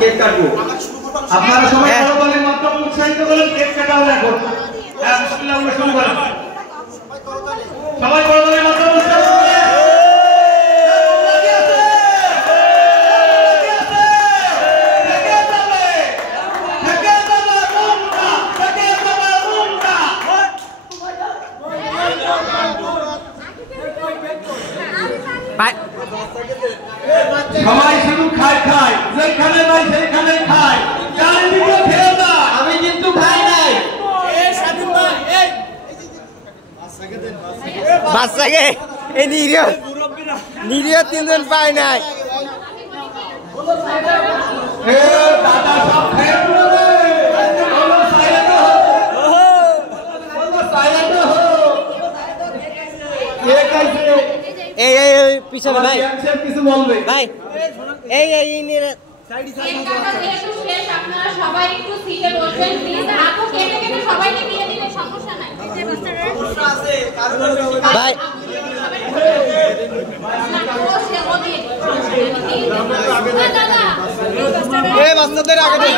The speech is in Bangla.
কেক কাটবো। আপনারা সবাই করবানির মাধ্যমে উৎসাহিত করেন, কেক কাটা হবে এখন। হ্যাঁ, বিসমিল্লাহ বলে শুরু করেন। সবাই করবানির মাধ্যমে উৎসাহিত করেন। সবাই শুধু খায় খায়, যেখানে নাই সেখানে খায়, চারিদিকে খেয়ে যায়। আমি কিন্তু খাই নাই। বাচ্চাকে এই নিরীহ তিনজন পায় নাই। দাদা সব খেয়ে পড়বে। এই পিছনে ভাই কিছু বলবে ভাই, এই আপনারা সবাই একটু সিটে বসবেন প্লিজ। আপু কেটে কেটে সবাইকে দিয়ে দিলে সমস্যা নাই। ভাই দাদা বাচ্চাদের আগে